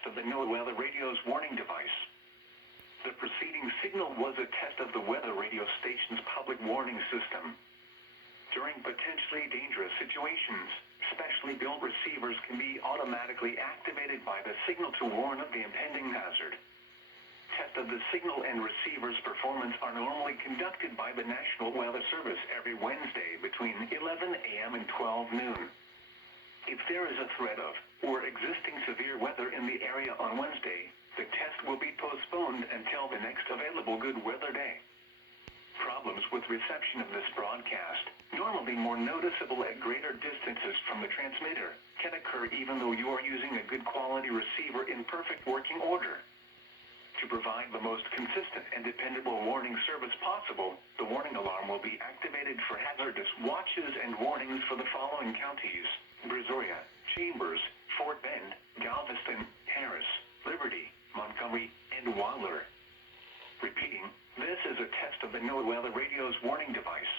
test of the NOAA radio's warning device. The preceding signal was a test of the weather radio station's public warning system. During potentially dangerous situations, specially built receivers can be automatically activated by the signal to warn of the impending hazard. Tests of the signal and receiver's performance are normally conducted by the National Weather Service every Wednesday between 11 a.m. and 12 noon. If there is a threat of, or existing severe weather in the area on Wednesday, the test will be postponed until the next available good weather day. Problems with reception of this broadcast, normally more noticeable at greater distances from the transmitter, can occur even though you are using a good quality receiver in perfect working order. To provide the most consistent and dependable warning service possible, the warning alarm will be activated for hazardous watches and warnings for the following counties: Brazoria, Chambers, Fort Bend, Galveston, Harris, Liberty, Montgomery, and Waller. Repeating, this is a test of the NOAA radio's warning device.